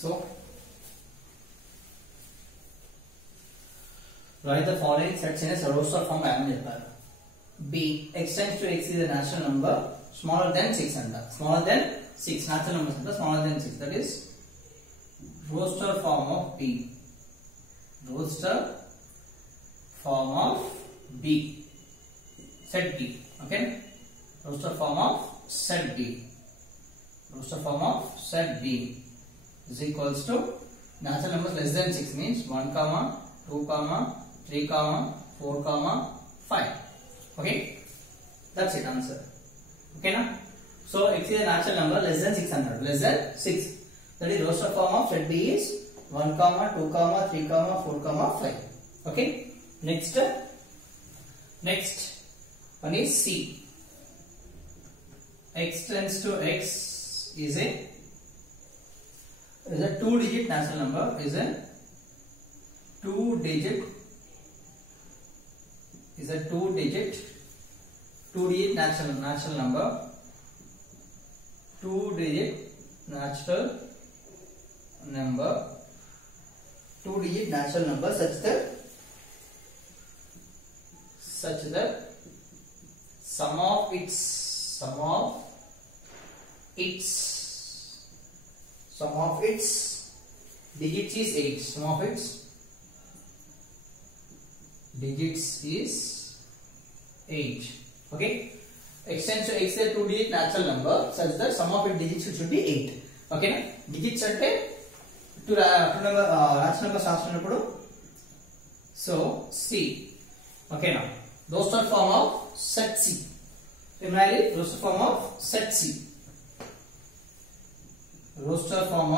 So write the following sets in a roster form. B x tends to x is a natural number smaller than 6 and smaller than 6 natural numbers and smaller than 6, that is roster form of B. Roster form of B, set B. Okay, roster form of set B. Roster form of set B is equals to natural numbers less than 6 means 1 comma 2 comma 3 comma 4 comma 5. Okay, that's it, answer. Okay now, so x is a natural number less than 600, less than 6, that is roster form of set B is 1 comma 2 comma 3 comma 4 comma 5. Okay, next one is C. X tends to x is a 2-digit natural number, is a 2-digit natural number, 2-digit natural number such that sum of its digits is 8. Sum of its digits is 8. Okay, x tends to x is a 2-digit natural number such that sum of its digits should be 8. Okay, digits ante two number natural numbers రాస్తున్నప్పుడు so C. Okay, now roster form of set C. Similarly, roster form of set C. Roster form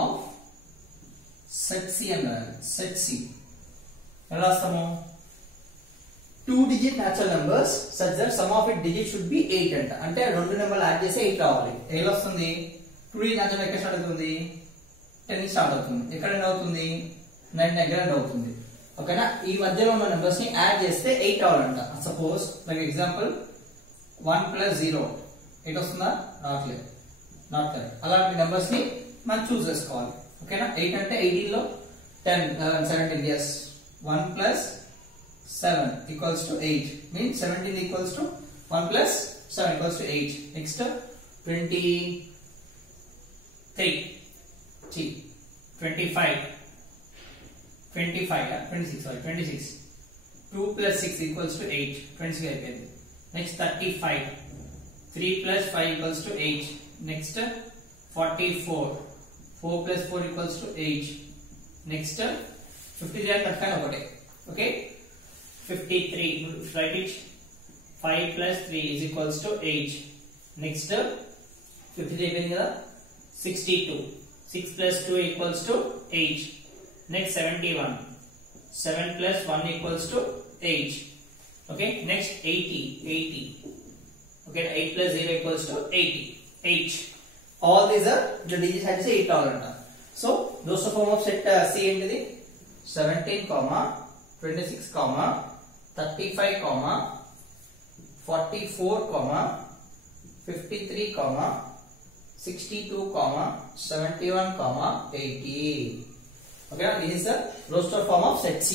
of set C and set C. ఎలా రాస్తాము? 2-digit natural numbers such that sum of its digits should be 8 అంట. అంటే రెండు నెంబర్లు యాడ్ చేస్తే 8 రావాలి. ఎలా వస్తుంది? 2-digit natural ఎక్కడ స్టార్ట్ అవుతుంది? 10 నుంచి స్టార్ట్ అవుతుంది. ఎక్కడ ఎండ్ అవుతుంది? 9 దగ్గర ఎండ్ అవుతుంది. ఓకేనా, ఈ మధ్యలో ఉన్న నెంబర్స్ ని యాడ్ చేస్తే 8 రావాలంట. సపోజ్ లైక్ ఎగ్జాంపుల్ 1 + 0 8 వస్తుందా? రావట్లేదు, నాట్ కరెక్ట్. అలాంటి నెంబర్స్ ని మనం చూస్ చేసుకోవాలి. ఓకేనా, 8 అంటే 18 లో 10 11 17, yes, 1 + 7 equals to 8 means 17 equals to 1 + 7 equals to 8. Next 23 25 26 2 + 6 equals to 8, 26 అయిపోయింది. Next 35 3 + 5 equals to 8. Next 44 4 + 4 equals to 8. Next 53 and 35 ఒకటే. Okay, 53, write it, 5 + 3 is equals to 8. Next 53 అయిపోయింది కదా. 62 6 + 2 equals to 8. Next 71 7 + 1 equals to 8. Okay, next 80 okay, 8 + 0 equals to 80 8. All these are the digits had 8 రావాలంట. So roster form of set C ఏంటిది? 17 26 35 44 53 62 71 80. Okay, this is the roster form of set C.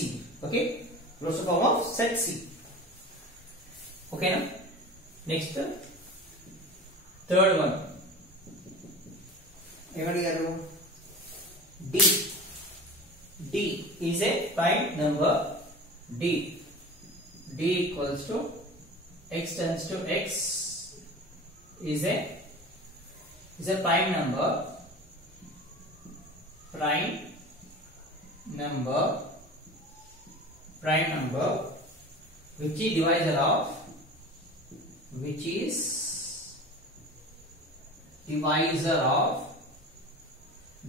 Okay, roster form of set C. Okay, now next third one ఏమడిగారు? D is a prime number. D equals to x tends to x is a prime number which is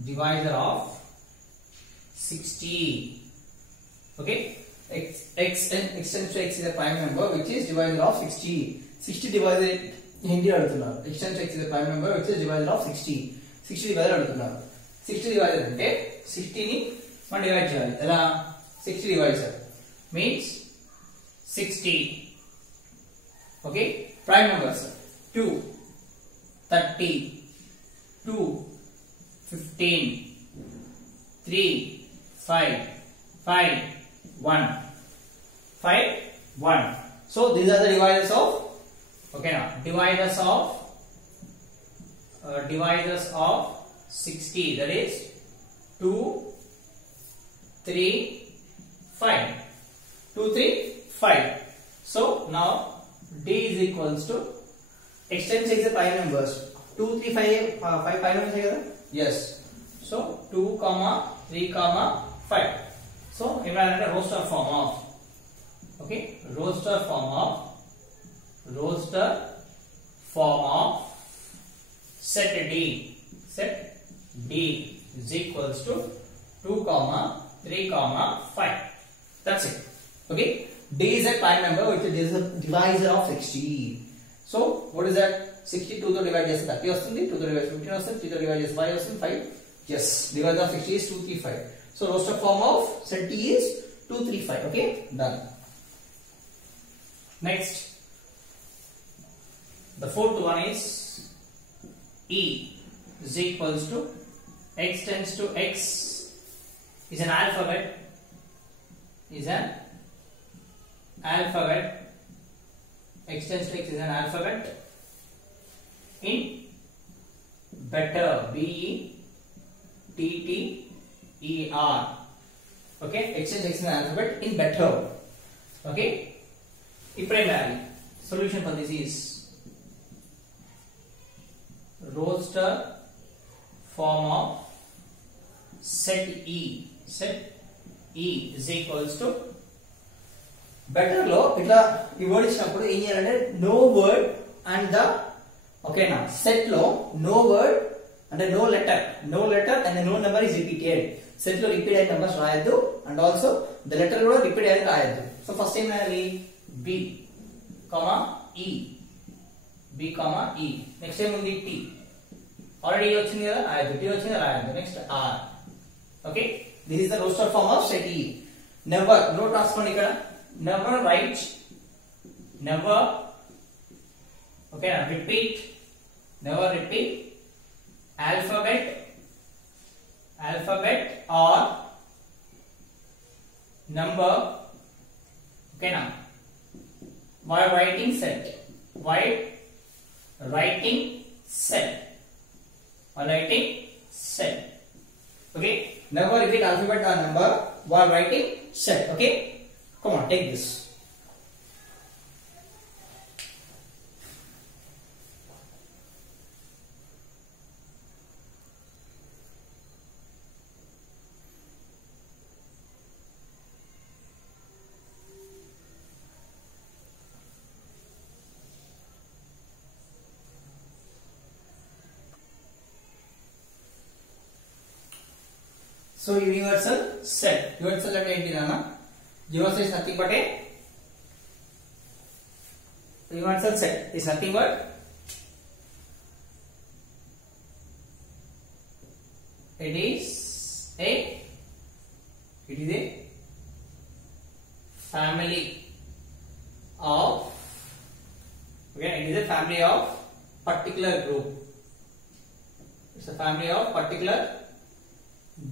divisor of 60. Okay, x tends to x is a prime number which is divisor of 60. 60 divided hindi అడుగుతున్నారు. x tends to x is a prime number which is divisor of 60 divided అడుగుతున్నారు. 60 divided అంటే 60 ని మనం డివైడ్ చేయాలి. ఎలా? 60 divisor means 60. Okay, prime numbers 2 30 2, 15, 3, 5, 5, 1, 5, 1. So these are the divisors of, okay, now divisors of 60, that is 2, 3, 5. 2, 3, 5. So now D is equals to, extends is the prime numbers. 2, 3, 5, 5 numbers together? Yes. So 2, 3, 5. So imagine a roster form of, okay, roster form of set D is equals to 2, 3, 5. That's it. Okay. D is a prime number which is a divisor of 60. So what is that? 62 to divide yes 30 vastundi, 2 to divide 15 vastundi, 3 to divide yes 5 vastundi, 5. Yes, divisor of 60 is 2, 3, 5. So roster form of set D is 2, 3, 5. Okay, done. Next, the fourth one is E is equals to, x tends to x is an alphabet, x tends to x is an alphabet in better, B-E-T-T-E-R. Okay, x tends to x is an alphabet in better. Okay, primary solution for this is roster form of set E is equals to, better లో ఇట్లా ఈ వర్డ్ ఇచ్చినప్పుడు ఏం చేయాలంటే no word and the, ఓకేనా, set లో no word అంటే no letter and no number is repeated. Set లో రిపీట్ అయిన నెంబర్స్ రాయొద్దు అండ్ ఆల్సో ద లెటర్ కూడా రిపీట్ అయ్యేది రాయొద్దు. సో ఫస్ట్ ఏం రాయాలి? బి కామా ఈ, నెక్స్ట్ ఏముంది? టీ, ఆల్రెడీ వచ్చింది కదా రాయొద్దు, టీ వచ్చింది రాయొద్దు. Next R. Okay, this is the roster form of set E. Never, note రాసుకోండి ఇక్కడ, never write, never, okay, never repeat alphabet or number, okay, now while writing set, okay, never repeat alphabet or number while writing set. Okay, come on, take this. So universal set. Universal అంటే ఏంటి నాన్న? Universal is nothing but a universal set is nothing but it is a family of, okay, it is a family of particular group. It's a family of particular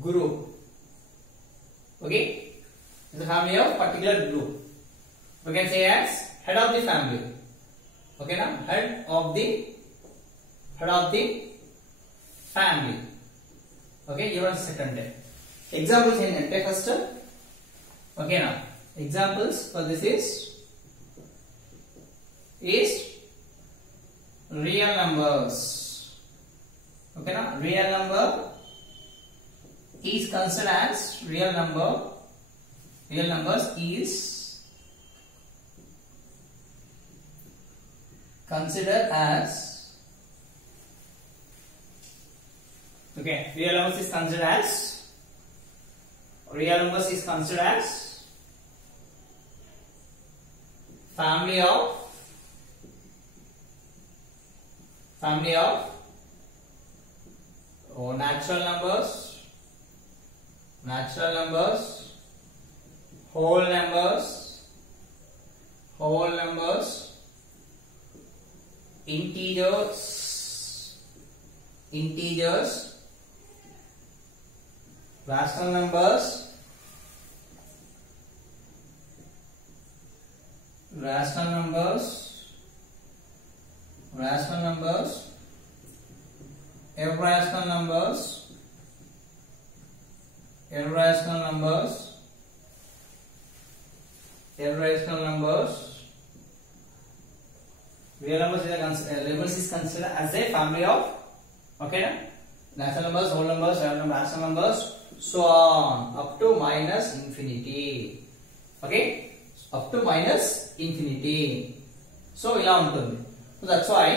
group. Okay, it's a family of particular group. We can say as head of the family. Okay, now head of the family. Okay, you want second day. Examples in first. Okay, now examples for this is real numbers. Okay, now real number is considered as real numbers is considered as, okay, real numbers is considered as family of natural numbers, whole numbers, integers, integers, rational numbers, irrational numbers, real numbers is considered as a family of, okay, natural numbers, whole numbers, rational numbers, so on up to minus infinity. Okay, up to minus infinity. So ila untundi. So that's why,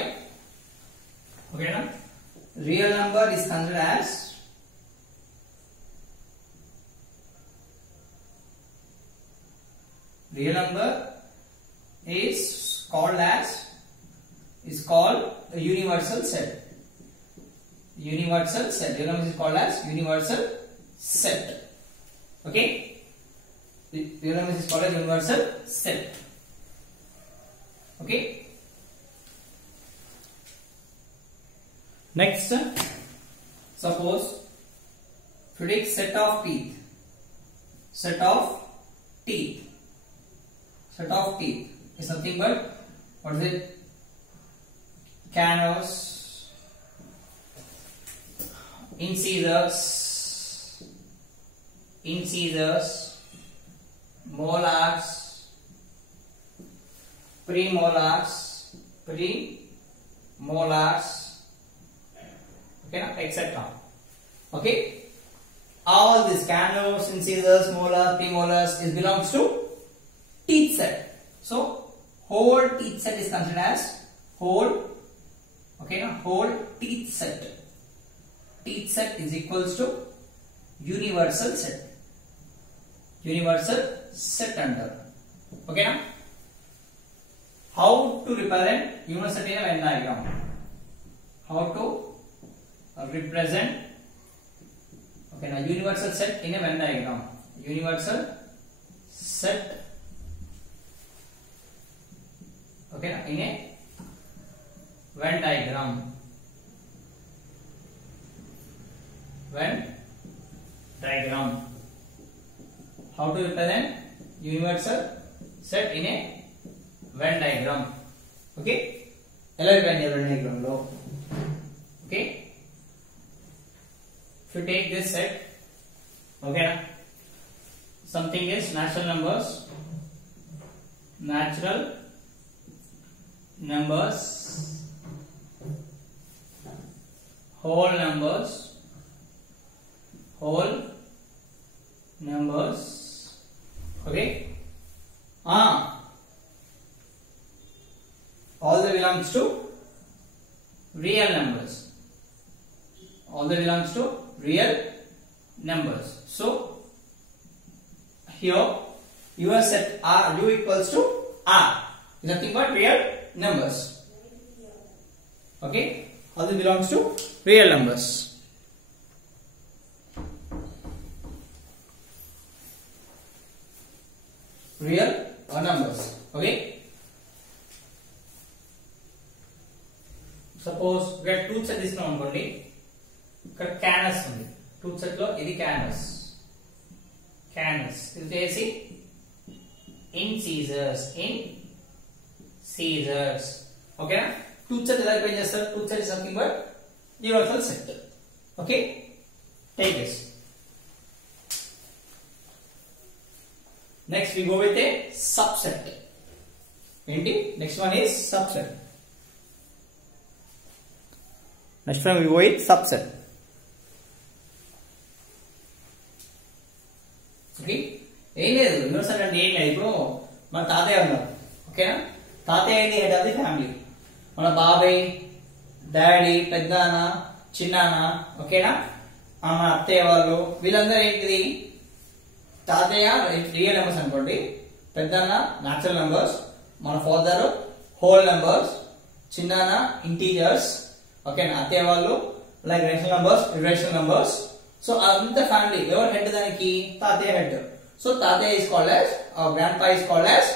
okay na, real number is considered as a universal set. Real number is called as universal set. Okay, real number is called as universal set. Okay, next, suppose if you take set of teeth is nothing but, what is it, canals, incisors, molars, premolars, okay, etc. Okay, all these canals, incisors, molars, premolars is belongs to teeth set. So whole teeth set is considered as whole, okay, whole teeth set. Teeth set is equals to universal set. Under. Okay now, how to represent universal set in a Venn diagram? How to represent, okay, now universal set in a Venn diagram. Universal set, okay, now in a Venn diagram. How to represent universal set in a Venn diagram? Okay, Venn diagram lo. Okay, if you take this set, okay, something is natural numbers, whole numbers, okay, all that belongs to real numbers. So here your set R, U equals to R, is nothing but real numbers. Okay, all that belongs to real numbers. Real or numbers. Okay, suppose we have tooth set తీసుకున్నాం అనుకోండి, ఇక్కడ క్యానస్ ఉంది, tooth set లో ఇది క్యానస్, ఇది చేసి ఇన్సీజర్స్, ఓకేనా. టూత్ సెట్ ఎలా రిప్రజెంట్ చేస్తారు? Tooth set is nothing but universal set. Okay, take this. Next we go with a subset. Next one is subset. Next one we go with subset. Okay, ఏం లేదు, యూనివర్సల్ అంటే ఏం లేదు. ఇప్పుడు మన తాతయ్య ఉన్నారు, ఓకేనా. తాతయ్య అనేది హెడ్ ఆఫ్ ది ఫ్యామిలీ. మన బాబాయ్, డాడీ, పెద్దనాన్న, చిన్నాన్న, ఓకేనా, మన అత్తయ్య వాళ్ళు, వీళ్ళందరూ ఏంటిది తాతయ్య రియల్ నెంబర్స్ అనుకోండి, పెద్దన్న న్యాచురల్ నెంబర్స్, మన ఫాదర్ హోల్ నెంబర్స్, చిన్నాన్న ఇంటీజర్స్, ఓకేనా, అత్తయ్య వాళ్ళు like rational numbers, irrational numbers. So అంత ఫ్యామిలీ ఎవరు హెడ్ దానికి? తాతయ్య హెడ్. సో తాతయ్య is called as, or grandpa is called as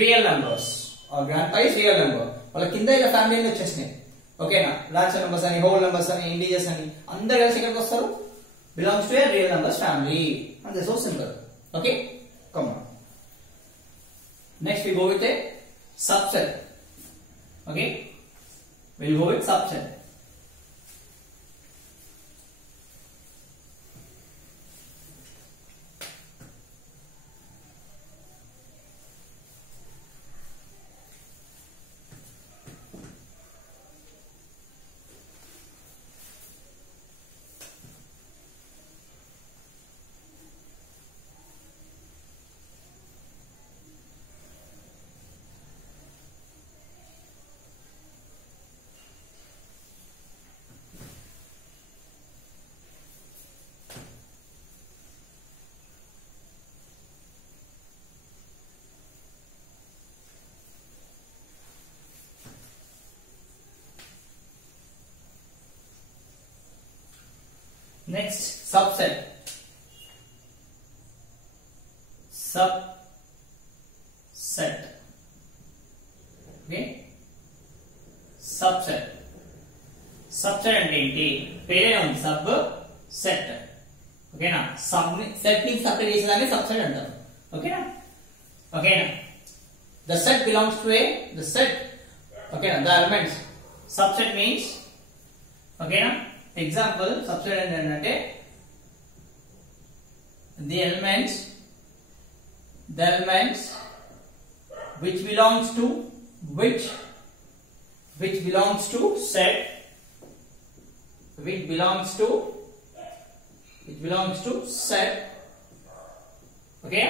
real numbers, or grandpa is real number. వాళ్ళ కింద ఇలా ఫ్యామిలీ వచ్చేసినాయి, ఓకేనా రాషనల్ నంబర్స్ అని హోల్ నంబర్స్ అని ఇంటిజర్స్ అని అందరూ కలిసి ఎక్కడికి వస్తారు belongs to a real numbers family and that's so simple. Okay, come on. Next we go with a subset. Okay, we'll go with subset. Next, subset. Subset. Okay. Subset. Subset అంటే ఏంటి? పేరే ఉంది సబ్ సెట్. ఓకేనా? Sub set ని సపరేట్ చేసేదాన్ని సబ్సెట్ అంటారు. ఓకేనా? ఓకేనా? The set belongs to the set. ఓకేనా? The elements. Subset means ఓకేనా? Example, subset ఏంటంటే the elements which belongs to set okay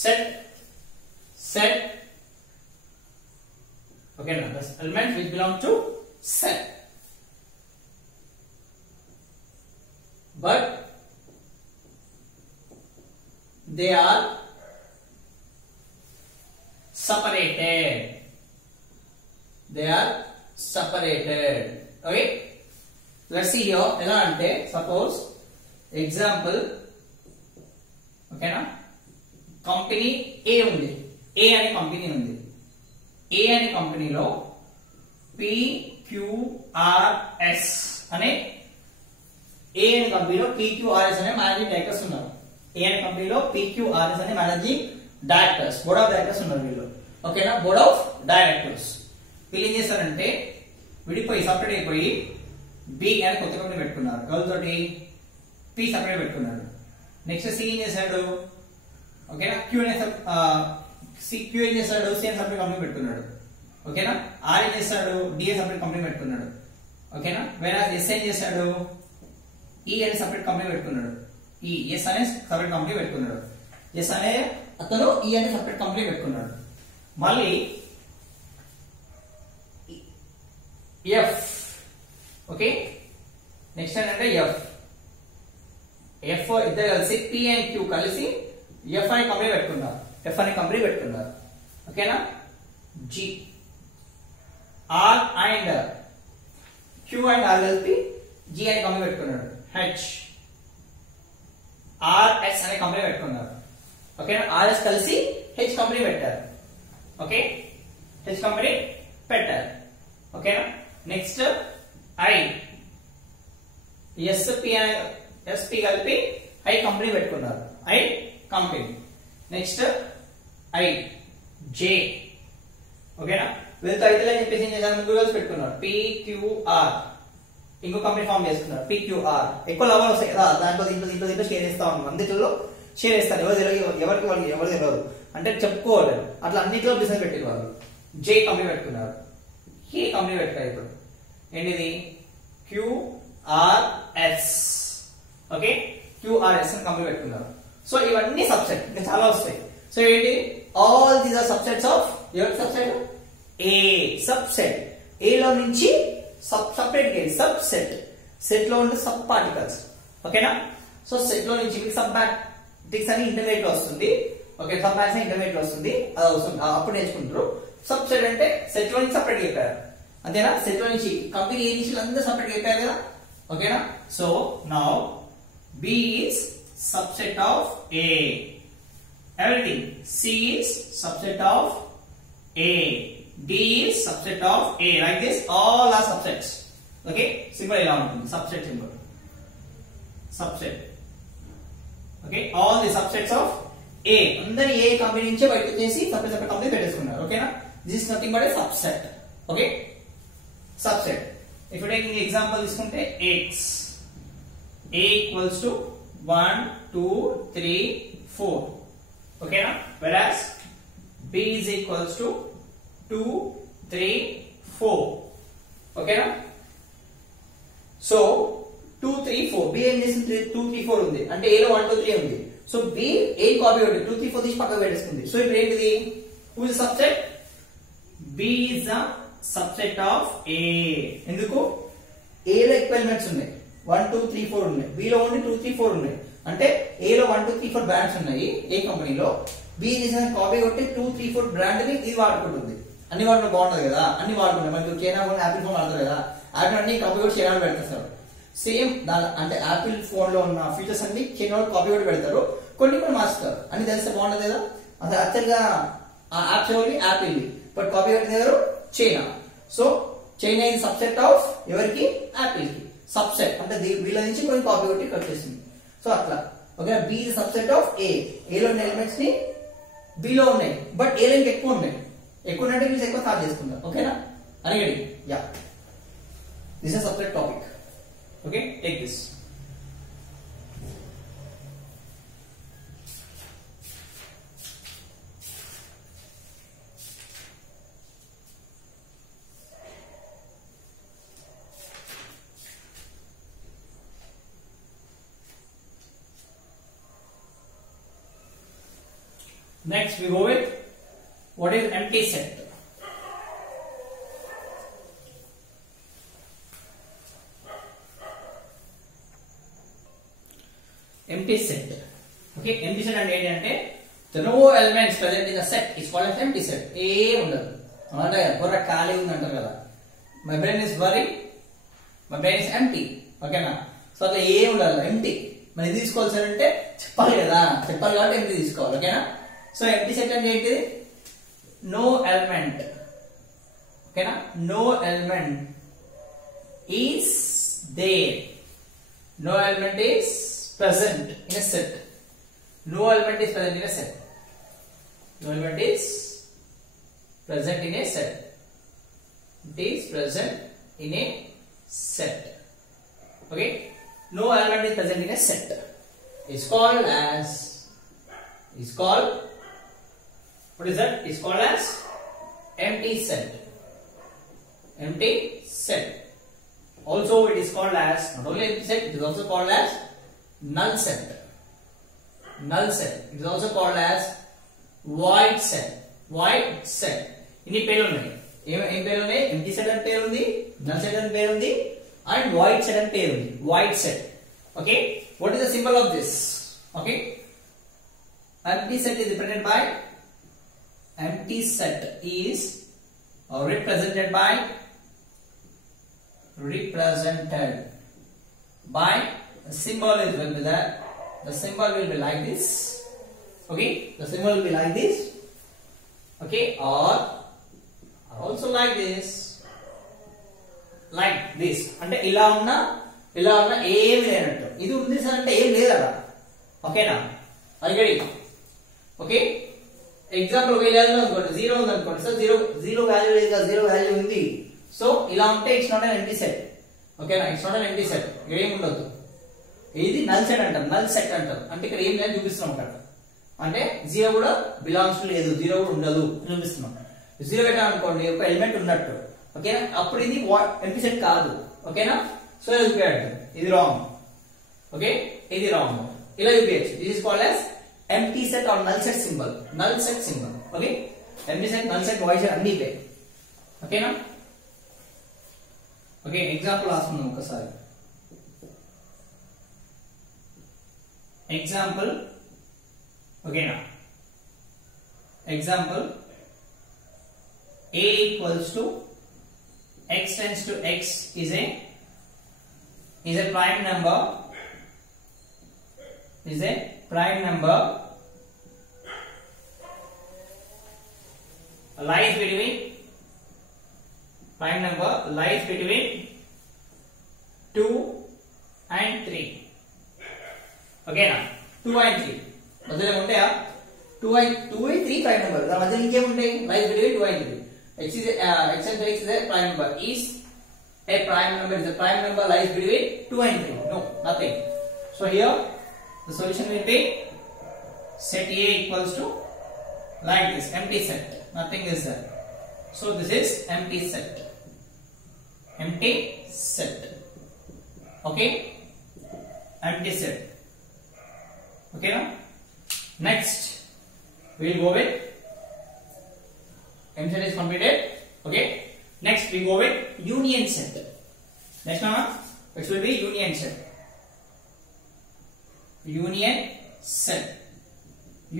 set okay now the elements which belong to set but they are separated. Okay, let's see here. ఎలా అంటే suppose example ఓకేనా company A ఉంది. A అనే కంపెనీ ఉంది. A అనే కంపెనీలో PQRS అనే A అనే కంపెనీలో PQRS అనే మేనేజింగ్ డైరెక్టర్స్ ఉన్నారు. A అనే కంపెనీలో PQRS అనే managing directors board of directors ఉన్నారు వీళ్ళు. ఓకేనా బోర్డ్ ఆఫ్ డైరెక్టర్స్ వీళ్ళు ఏం చేస్తారంటే విడిపోయి సపరేట్ అయిపోయి B అనే కొత్త కంపెనీ పెట్టుకున్నారు. ఎవరితోటి P సపరేట్ పెట్టుకున్నాడు. నెక్స్ట్ C ఏం చేశాడు ఓకేనా Q ఏం చేశాడు C అని సపరేట్ కంపెనీ పెట్టుకున్నాడు. ఓకేనా R ఏం చేశాడు D అని సపరేట్ కంపెనీ పెట్టుకున్నాడు. ఓకేనా వేరే S ఏం చేశాడు E అనే సపరేట్ కంపెనీ పెట్టుకున్నాడు. ఈ S అనే సపరేట్ కంపెనీ పెట్టుకున్నాడు. S అనే అతను E అనే సపరేట్ కంపెనీ పెట్టుకున్నాడు. మళ్ళీ F ఓకే నెక్స్ట్ ఏంటంటే F ఇద్దరు కలిసి P అండ్ Q కలిసి F అనే కంపెనీ పెట్టుకున్నారు. ఓకేనా G R and Q and R కలిపి G అనే కంపెనీ పెట్టుకున్నాడు. H RS అనే కంపెనీ పెట్టుకున్నారు. ఓకేనా RS కలిసి H కంపెనీ పెట్టారు. ఓకే H కంపెనీ పెట్టారు. ఓకేనా నెక్స్ట్ I SP కలిపి I కంపెనీ పెట్టుకున్నారు. I company next I J ఓకేనా వీళ్ళతో ఐదులో చెప్పేసి ఏం చేశారు ముందు కలిసి పెట్టుకున్నారు. PQR ఇంకో కంపెనీ ఫామ్ చేసుకున్నారు. PQR ఎక్కువ లాభాలు వస్తాయి కదా దాంట్లో దీంట్లో షేర్ చేస్తా ఉన్నాం. అన్నిటిలో షేర్ చేస్తారు. ఎవరు తెలియదు అంటే చెప్పుకోవాలి అట్లా అన్నిటిలో బిజినెస్ పెట్టారు వాళ్ళు. J కంపెనీ పెట్టుకున్నారు. K కంపెనీ పెట్టారు. ఇప్పుడు ఏంటిది QRS ఓకే QRS అని కంపెనీ పెట్టుకున్నారు. సో ఇవన్నీ సబ్సెట్ ఇంకా చాలా వస్తాయి. సో ఏంటి all these are subsets of ఎవరి సబ్సెట్ A సబ్సెట్. A లో నుంచి సపరేట్ సబ్సెట్ సెట్ లో ఉండే సబ్ పార్టికల్స్. ఓకేనా సో సెట్ లో నుంచి సబ్ పార్టికల్స్ అని ఇంటర్మీడియట్ లో వస్తుంది. ఓకే సబ్ పార్టికల్స్ ఇంటర్మీడియట్ లో వస్తుంది. అది వస్తుంది అప్పుడు నేర్చుకుంటారు. సబ్సెట్ అంటే సెట్ లో నుంచి సపరేట్ అయిపోయారు అంతేనా. సెట్ లో నుంచి కంపెనీ ఏ నుంచి అందరూ సపరేట్ అయిపోయారు కదా. ఓకేనా so now B is subset of A. Everything C is subset of A. D is subset of A. Like this all are subsets. Okay symbol ఇలా ఉంటుంది subset symbol subset okay all the subsets of A అందరి A company నుంచే బయటకు చేసి separate separate company పెట్టేసుకున్నారు ఓకేనా this is nothing but a subset okay subset if you taking example తీసుకుంటే x a equals to 1 2 3 4 ఓకేనా whereas b is equals to 2 3 4 ఓకేనా సో 2 3 4 b ఏం చేసింది 2 3 4 ఉంది అంటే a లో 1 2 3 ఉంది సో b a కాపీ కొట్టి 2 3 4 తీసి పక్కకు పెట్టేసుకుంది సో ఇప్పుడు ఏంటిది who is subset b is a subset of a ఎందుకు a లో ఎక్కువ ఎలిమెంట్స్ ఉన్నాయి 1 2 3 4 ఉన్నాయి b లో ఓన్లీ 2 3 4 ఉన్నాయి అంటే a లో 1 2 3 4 బ్రాండ్స్ ఉన్నాయి a కంపెనీలో b చేసిన కాపీ కొట్టి 2 3 4 బ్రాండ్ ని ఇది వాడుకుంటుంది అన్ని వాడుకుంటే బాగుంటది కదా అన్ని వాడుకుంటాం మనకి చైనా ఫోన్ యాపిల్ ఫోన్ వాడతారు కదా యాపిల్ అన్ని కాపీ కొట్టి చైనా పెడతారు సేమ్ అంటే యాపిల్ ఫోన్ లో ఉన్న ఫీచర్స్ అన్ని చైనా కాపీ కొట్టి పెడతారు కొన్ని కొన్ని మార్చుతారు అని తెలిస్తే బాగుంటది కదా అసలు యాక్చువల్ గా ఆ యాప్స్ ఎవరి యాపిల్ బట్ కాపీ కొట్టిన ఎవరు చైనా సో చైనా ఇది సబ్సెట్ ఆఫ్ ఎవరికి యాపిల్ కి సబ్సెట్ అంటే వీళ్ళ నుంచి కొన్ని కాపీ కొట్టి కట్ చేసింది సో అట్లా okay B is subset of A లో ఉన్న ఎలిమెంట్స్ ని బి లో ఉన్నాయి బట్ ఏ లో ఇంకా ఎక్కువ ఉన్నాయి ఎక్కువ ఉన్నట్టు మీరు ఎక్కువ స్టార్ట్ చేసుకుంటారు ఓకేనా అడిగండి yeah this is subset topic okay take this Next we go with what is empty set. Empty set. Okay, empty set అంటే ఏంటంటే the no elements present in the set is called as empty set. ఏ ఉండదు అంటే బుర్ర ఖాళీ ఉంది అంటారు కదా my brain is worry my brain is empty ఓకేనా సో అట్లా ఏ ఉండాలి empty మరి ఇది తీసుకోవాల్సిందంటే చెప్పాలి కదా చెప్పాలి కాబట్టి empty తీసుకోవాలి ఓకేనా సో empty set అంటే ఏంటిది no element ఓకేనా no element is there no element is present in a set no element is present in a set no element is present in a set it is present in a set okay no element is present in a set is called what is that? It's called as empty set. Empty set. Also, it is called as not only empty set, it is also called as null set. Null set. It is also called as void set. Void set. इन्हीं पेल उन्हें. ఏం పేరు ఉన్నాయి? Empty set అని పేరు ఉంది, null set అని పేరు ఉంది, and void set అని పేరు ఉంది. Void set. Okay. What is the symbol of this? Okay. Empty set is represented by empty set is represented by the symbol is will be that the symbol will be like this okay the symbol will be like this okay or also like this అంటే ఇలా ఉన్న ఏమీ లేనట్టు ఇది ఉంది సార్ అంటే ఏం లేదరా ఓకేనా అడిగడి ఓకే ఎగ్జాంపుల్ ఒక వాల్యూ అనుకోండి 0 ఉంది అనుకోండి సో 0 వాల్యూ లేదు కదా 0 వాల్యూ ఉంది సో ఇలా ఉంటే it's not an empty set ఓకేనా it's not an empty set ఏం ఉండదు ఇది నల్ సెట్ అంటారు నల్ సెట్ అంటారు అంటే ఇక్కడ ఏం లేదు చూపిస్తున్నాం అక్కడ అంటే 0 కూడా బిలాంగ్స్ లేదు 0 కూడా ఉండదు చూపిస్తున్నాం 0 పెట్టాం అనుకోండి ఒక ఎలిమెంట్ ఉన్నట్టు ఓకేనా అప్పుడు ఇది ఎంప్టీ సెట్ కాదు ఓకేనా సో ఇలా చూపించాడు ఇది రాంగ్ ఓకే ఇది రాంగ్ ఇలా చూపించచ్చు this is called as empty set or null set symbol okay empty set null set void set అన్ని ఇవే ఓకేనా ఓకే ఎగ్జాంపుల్ రాసుకుందాం ఒకసారి ఎగ్జాంపుల్ ఓకేనా example a equals to x tends to x is a prime number lies between ఓకేనా 2 and 3 మధ్యలో ఉంటాయా 2 and 3 prime number దాని మధ్యలో ఇంకేం ఉంటాయి లైస్ బిట్వీన్ 2 and 3 x is x and x is a prime number is a prime number is a prime number lies between 2 and 3 no nothing so here the solution will be set A equals to like this empty set nothing is there so this is empty set okay empty set okay now next we will go with empty set is completed okay next we go with union set next one which will be union set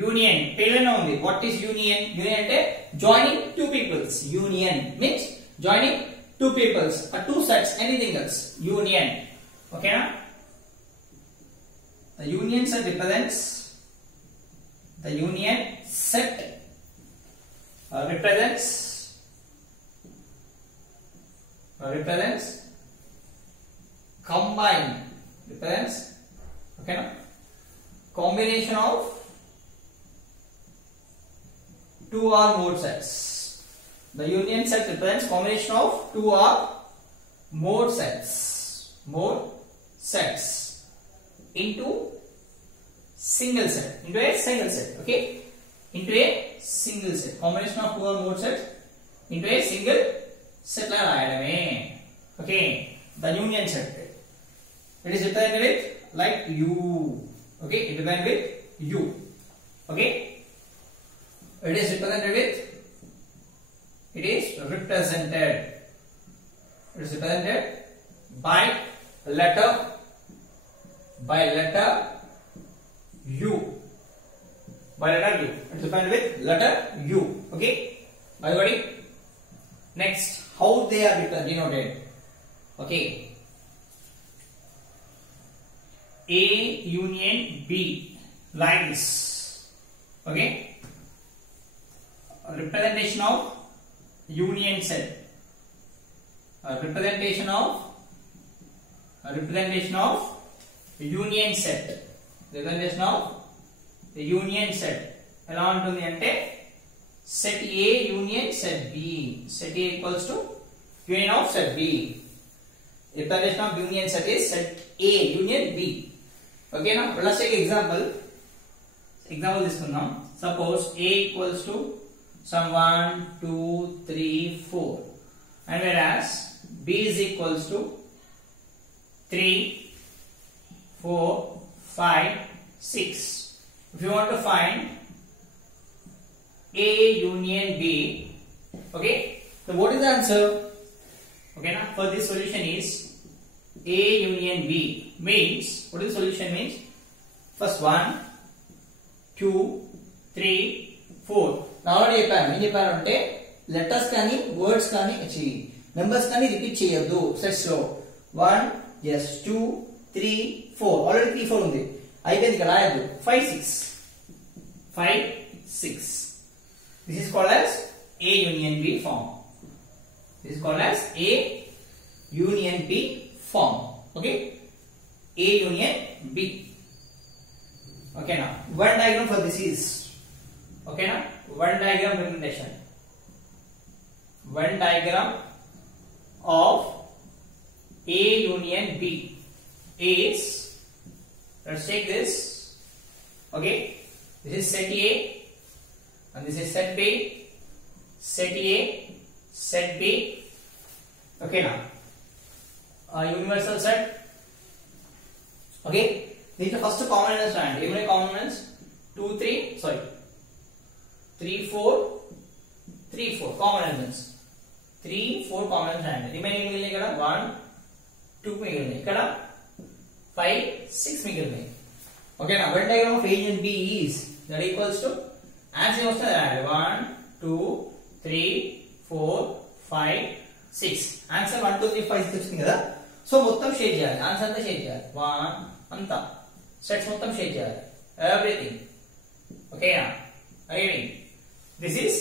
union పేరులో ఉంది what is union అంటే joining two peoples union means joining two peoples or two sets anything else union okay na the union set represents combined represents okay na combination of two or more sets the union set represents combination of two or more sets into single set okay into a single set combination of two or more sets into a single set la raayadame okay the union set it is represented with like u okay it represented with u okay it is represented by letter u it is represented with letter u okay everybody next how they are denoted okay A union B like this okay representation of union set representation of union set ఎలా ఉంటుంది అంటే set A union set B set A equals to union of set B representation of union set is set A union B okay now let's take example తీసుకుందాం suppose A equals to some 1 2 3 4 and whereas B is equals to 3 4 5 6 if you want to find A union B okay so what is the answer okay now for this solution is A union B means what is the solution means first 1 2 3 4 now already చెప్పాను అంటే లెటర్స్ కానీ వర్డ్స్ కానీ numbers కానీ రిపీట్ చేయొద్దు సెట్స్ లో 1 yes 2 3 4 ఆల్రెడీ 3 4 ఉంది అయిపోయింది ఇక్కడ రాయొద్దు 5 6 this is called as A union B form okay A union B okay now one diagram for this is okay now one diagram representation of A union B is let's take this okay this is set A and this is set B okay now universal set okay దీంట్లో first common elements రాయండి ఏమైనా common elements 3 4 common elements 3 4 common elements రాయండి రిమైనింగ్ మిగిలినాయి ఇక్కడ 1 2 మిగిలినాయి ఇక్కడ 5 6 మిగిలినాయి ఓకేనా Venn diagram of A and B is that equals to answer వస్తుంది రాయండి 1 2 3 4 5 6 ఆన్సర్ 1 2 3 5 6 వచ్చింది కదా సో మొత్తం షేర్ చేయాలి ఆన్సర్ అంతా షేర్ చేయాలి 1 అంతా సెట్స్ మొత్తం షేర్ చేయాలి ఎవ్రీథింగ్ ఓకేనా అగైన్ దిస్ ఇస్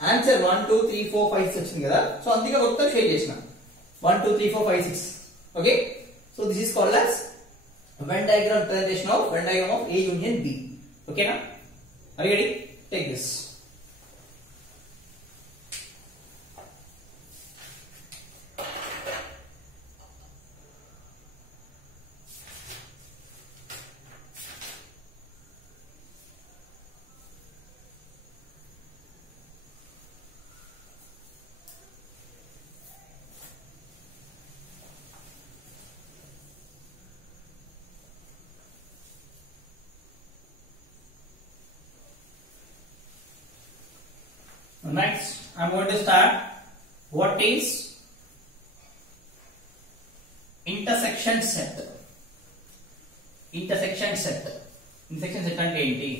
ఆన్సర్ 1 2 3 4 5 6 వచ్చింది కదా సో అందుకే మొత్తం షేర్ చేసిన 1 2 3 4 5 6 okay so this is called as Venn diagram representation of Venn diagram of A union B. Okay na? Are you ready? Take this. Next, I am going to start. What is intersection set? Intersection set. Intersection set అంటే ఏంటి?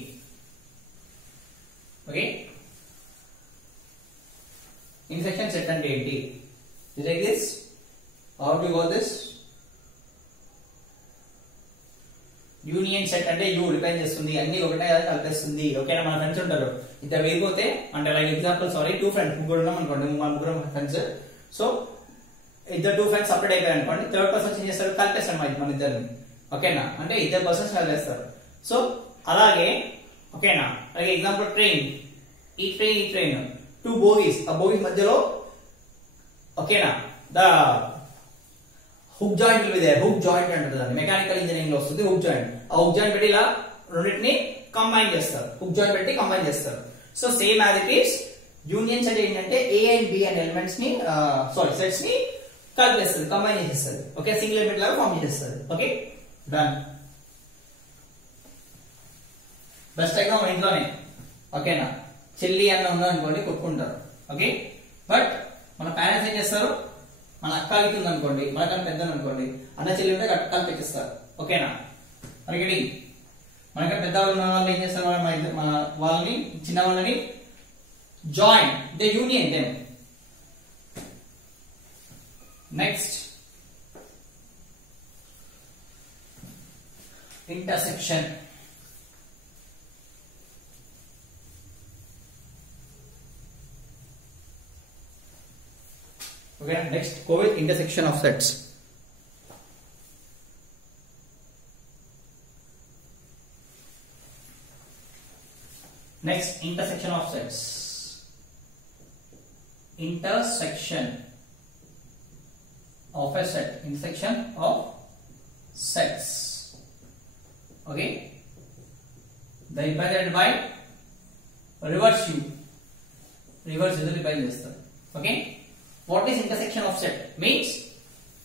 Okay. Intersection set అంటే ఏంటి? You like this? How do you got this? Union set అంటే you reply చేస్తుంది, అన్ని ఒకటే కలిపేస్తుంది. ఓకేనా? మన ఫ్రెండ్స్ ఉంటారు, ఇద్దరు వెళ్ళిపోతే అంటే లైక్ ఎగ్జాంపుల్ సారీ 2 ఫ్రెండ్స్ ముగ్గురు ఉన్నాం అనుకోండి, ముగ్గురు ఫ్రెండ్స్. సో ఇద్దరు 2 ఫ్రెండ్స్ సపరేట్ అయిపోయారు అనుకోండి, థర్డ్ పర్సన్ ఏం చేస్తారు, కలిపేస్తారు మన ఇద్దరిని. ఓకేనా? అంటే ఇద్దరు పర్సన్స్ కలిపేస్తారు. సో అలాగే ఓకేనా, అలాగే ఎగ్జాంపుల్ ట్రైన్, ఈ ట్రైన్ 2 బోగీస్, ఆ బోగీస్ మధ్యలో ఓకేనా the hook joint will be there. Hook joint అంటారు దాన్ని, మెకానికల్ ఇంజనీరింగ్ లో వస్తుంది హుక్ జాయింట్. ఆ హుక్ జాయింట్ పెట్టి ఇలా రెండింటిని కంబైన్ చేస్తారు, హుక్ జాయింట్ పెట్టి కంబైన్ చేస్తారు. So same as it is union set ఏంటంటే ఏ అండ్ బి అనే ఎలిమెంట్స్ ని సెట్స్ ని కలిపేస్తుంది, కంబైన్ చేసేస్తుంది. ఓకే, సింగిల్ ఎలిమెంట్ లాగా ఫామ్ చేసేస్తుంది. Okay, done. బెస్ట్ ఎగ్జామ్ ఇంట్లోనే. ఓకేనా? చెల్లి అన్న ఉన్నా అనుకోండి కొట్టుకుంటారు. ఓకే, బట్ మన పేరెంట్స్ ఏం చేస్తారు, మన అక్కకి ఉంది అనుకోండి, మనకన్నా పెద్ద అనుకోండి, అన్న చెల్లి ఉంటే అక్కలు పెట్టిస్తారు. ఓకేనా? మనకి మనకన్నా పెద్ద వాళ్ళు ఉన్న వాళ్ళు ఏం చేస్తారు, మన వాళ్ళని చిన్న వాళ్ళని join the union them. Next intersection. Okay, next go with intersection of sets. Next, intersection of sets. Intersection of a set. Intersection of sets. Okay, the represented by reverse U. Reverse is the represented. Okay. What is intersection of set? Means